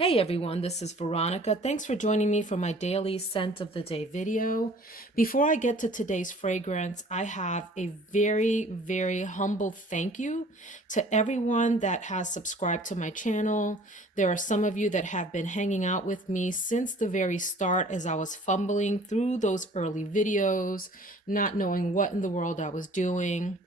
Hey everyone, this is Veronica. Thanks for joining me for my daily scent of the day video. Before I get to today's fragrance, I have a very humble thank you to everyone that has subscribed to my channel. There are some of you that have been hanging out with me since the very start as I was fumbling through those early videos, not knowing what in the world I was doing.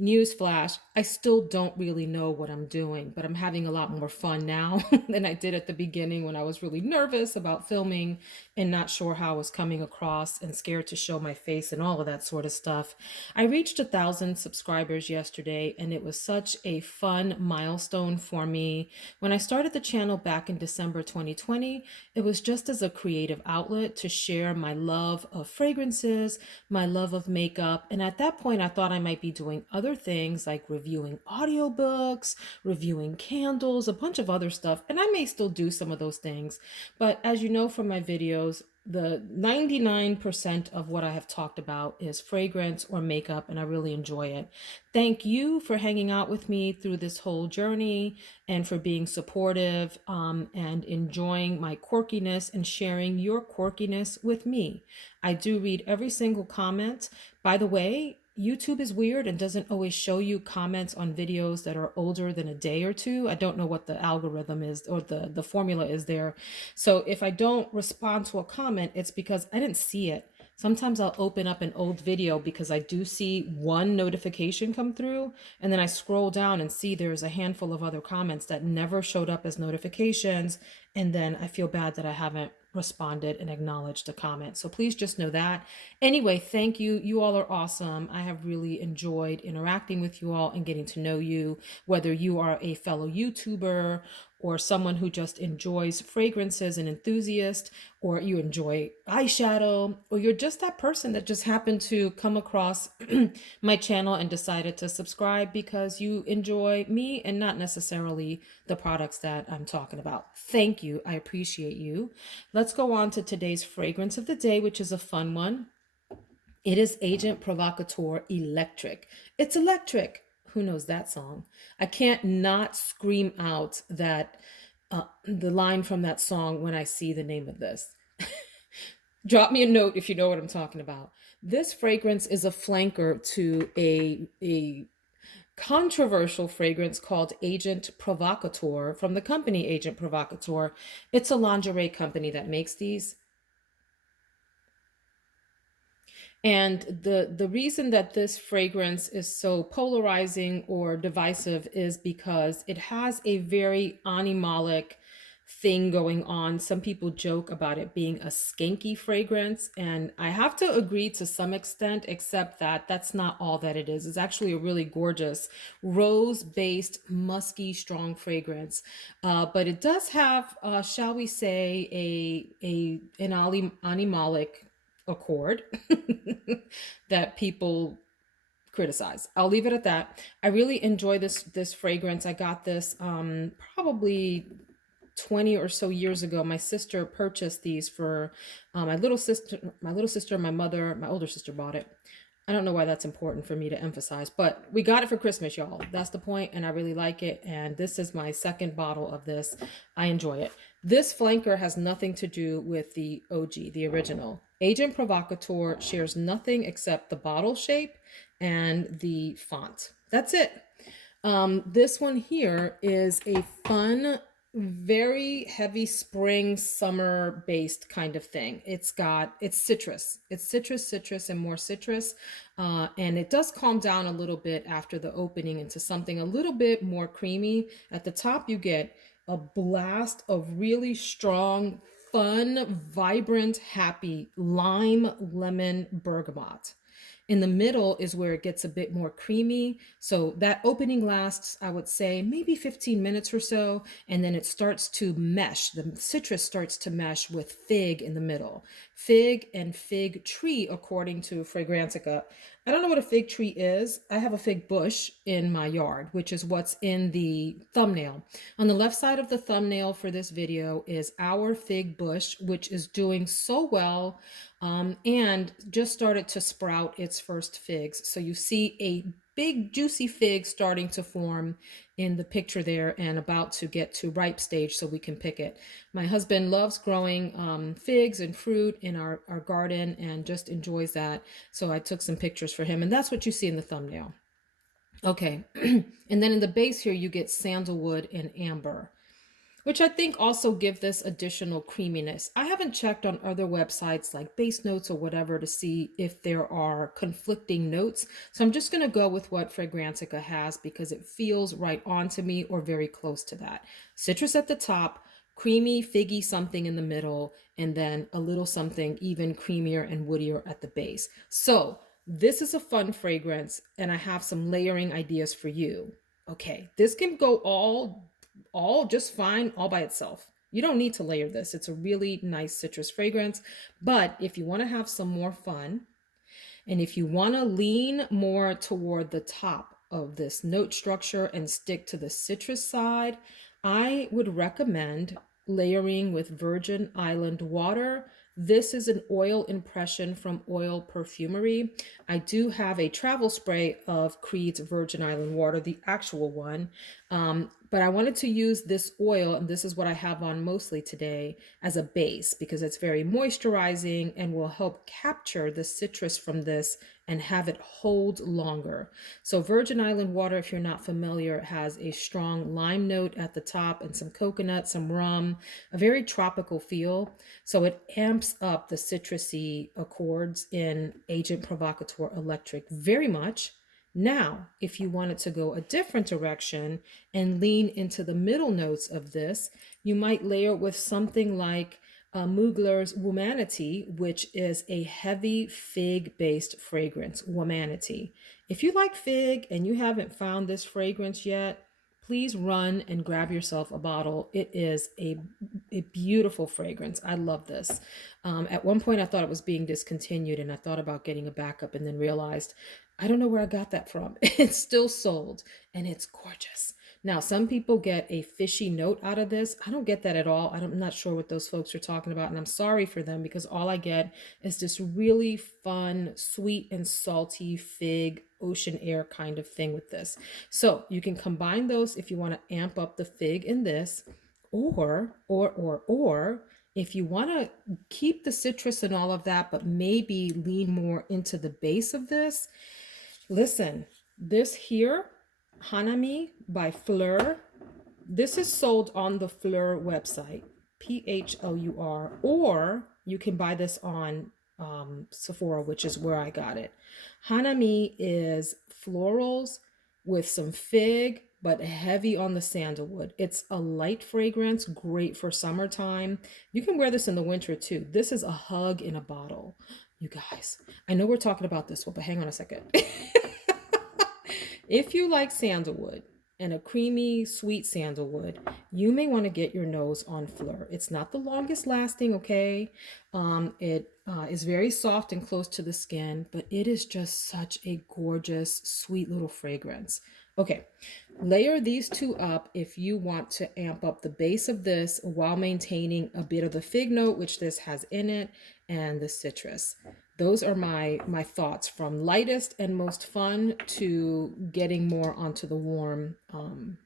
Newsflash, I still don't really know what I'm doing, but I'm having a lot more fun now than I did at the beginning when I was really nervous about filming and not sure how I was coming across and scared to show my face and all of that sort of stuff. I reached 1,000 subscribers yesterday and it was such a fun milestone for me. When I started the channel back in December 2020, it was just as a creative outlet to share my love of fragrances, my love of makeup, and at that point I thought I might be doing other things like reviewing audiobooks, reviewing candles, a bunch of other stuff, and I may still do some of those things. But as you know from my videos, the 99% of what I have talked about is fragrance or makeup, and I really enjoy it. Thank you for hanging out with me through this whole journey and for being supportive and enjoying my quirkiness and sharing your quirkiness with me. I do read every single comment. By the way, YouTube is weird and doesn't always show you comments on videos that are older than a day or two. I don't know what the algorithm is or the formula is there. So if I don't respond to a comment, it's because I didn't see it. Sometimes I'll open up an old video because I do see one notification come through, and then I scroll down and see there's a handful of other comments that never showed up as notifications, and then I feel bad that I haven't responded and acknowledged the comment. So please just know that. Anyway, thank you. You all are awesome. I have really enjoyed interacting with you all and getting to know you, whether you are a fellow YouTuber or someone who just enjoys fragrances, an enthusiast, or you enjoy eyeshadow, or you're just that person that just happened to come across my channel and decided to subscribe because you enjoy me and not necessarily the products that I'm talking about. Thank you. I appreciate you. Let's go on to today's fragrance of the day, which is a fun one. It is Agent Provocateur Electric. It's electric. Who knows that song? I can't not scream out that the line from that song when I see the name of this. Drop me a note if you know what I'm talking about. This fragrance is a flanker to a controversial fragrance called Agent Provocateur from the company Agent Provocateur. It's a lingerie company that makes these. And the reason that this fragrance is so polarizing or divisive is because it has a very animalic thing going on. Some people joke about it being a skanky fragrance, and I have to agree to some extent, except that that's not all that it is. It's actually a really gorgeous rose-based, musky, strong fragrance. But it does have, shall we say, an animalic accord that people criticize. I'll leave it at that. I really enjoy this fragrance. I got this probably 20 or so years ago. My sister purchased these for my little sister, my mother, my older sister bought it. I don't know why that's important for me to emphasize, but we got it for Christmas, y'all. That's the point, and I really like it. And this is my second bottle of this. I enjoy it. This flanker has nothing to do with the OG, the original. Agent Provocateur shares nothing except the bottle shape and the font. That's it. This one here is a fun, very heavy spring summer based kind of thing. It's citrus. It's citrus and more citrus. And it does calm down a little bit after the opening into something a little bit more creamy. At the top, you get a blast of really strong, fun, vibrant, happy lime, lemon, bergamot. In the middle is where it gets a bit more creamy. So that opening lasts, I would say, maybe 15 minutes or so. And then it starts to mesh. The citrus starts to mesh with fig in the middle. Fig and fig tree, according to Fragrantica. I don't know what a fig tree is. I have a fig bush in my yard, which is what's in the thumbnail. On the left side of the thumbnail for this video is our fig bush, which is doing so well and just started to sprout its first figs. So you see a big juicy fig starting to form in the picture there and about to get to ripe stage so we can pick it. My husband loves growing figs and fruit in our garden and just enjoys that. So I took some pictures for him, and that's what you see in the thumbnail. Okay, and then in the base here, you get sandalwood and amber, which I think also give this additional creaminess. I haven't checked on other websites like Base Notes or whatever to see if there are conflicting notes. So I'm just going to go with what Fragrantica has because it feels right on to me or very close to that. Citrus at the top, creamy, figgy something in the middle, and then a little something even creamier and woodier at the base. So this is a fun fragrance, and I have some layering ideas for you. Okay, this can go all just fine all by itself. You don't need to layer this. It's a really nice citrus fragrance. But if you want to have some more fun, and if you want to lean more toward the top of this note structure and stick to the citrus side, I would recommend layering with Virgin Island water. This is an oil impression from Oil Perfumery. I do have a travel spray of Creed's Virgin Island water, the actual one. But I wanted to use this oil, and this is what I have on mostly today, as a base because it's very moisturizing and will help capture the citrus from this and have it hold longer. So Virgin Island water, if you're not familiar, has a strong lime note at the top and some coconut, some rum, a very tropical feel. So it amps up the citrusy accords in Agent Provocateur Electric very much. Now, if you wanted to go a different direction and lean into the middle notes of this, you might layer with something like Mugler's Womanity, which is a heavy fig-based fragrance, Womanity. If you like fig and you haven't found this fragrance yet, please run and grab yourself a bottle. It is a beautiful fragrance. I love this. At one point, I thought it was being discontinued, and I thought about getting a backup and then realized I don't know where I got that from. It's still sold, and it's gorgeous. Now, some people get a fishy note out of this. I don't get that at all. I'm not sure what those folks are talking about, and I'm sorry for them because all I get is this really fun, sweet and salty fig, ocean air kind of thing with this. So you can combine those if you want to amp up the fig in this, or if you want to keep the citrus and all of that, but maybe lean more into the base of this. Listen, this here, Hanami by Fleur, this is sold on the Fleur website, Phlur, or you can buy this on Sephora, which is where I got it. Hanami is florals with some fig, but heavy on the sandalwood. It's a light fragrance, great for summertime. You can wear this in the winter too. This is a hug in a bottle. You guys, I know we're talking about this one, but hang on a second. If you like sandalwood and a creamy, sweet sandalwood, you may want to get your nose on Fleur. It's not the longest lasting, okay? It is very soft and close to the skin, but it is just such a gorgeous, sweet little fragrance. Okay, layer these two up if you want to amp up the base of this while maintaining a bit of the fig note, which this has in it, and the citrus. Those are my thoughts from lightest and most fun to getting more onto the warm,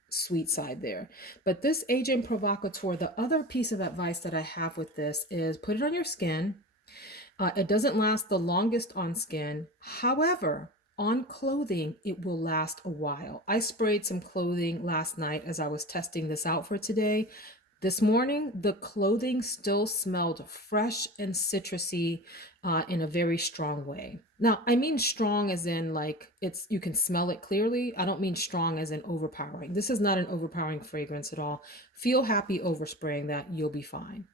sweet side there. But this Agent Provocateur, the other piece of advice that I have with this is put it on your skin. It doesn't last the longest on skin. However, on clothing, it will last a while. I sprayed some clothing last night as I was testing this out for today. This morning, the clothing still smelled fresh and citrusy in a very strong way. Now, I mean strong as in like you can smell it clearly. I don't mean strong as in overpowering. This is not an overpowering fragrance at all. Feel happy overspraying that, you'll be fine.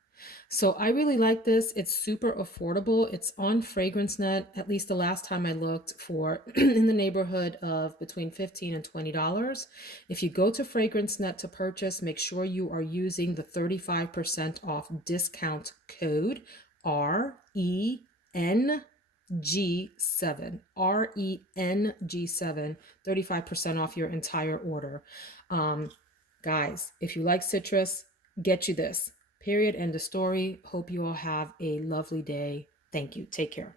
So I really like this. It's super affordable. It's on FragranceNet, at least the last time I looked, for in the neighborhood of between $15 and $20. If you go to FragranceNet to purchase, make sure you are using the 35% off discount code RENG7. RENG7, 35% off your entire order. Guys, if you like citrus, get you this. Period. End of story. Hope you all have a lovely day. Thank you. Take care.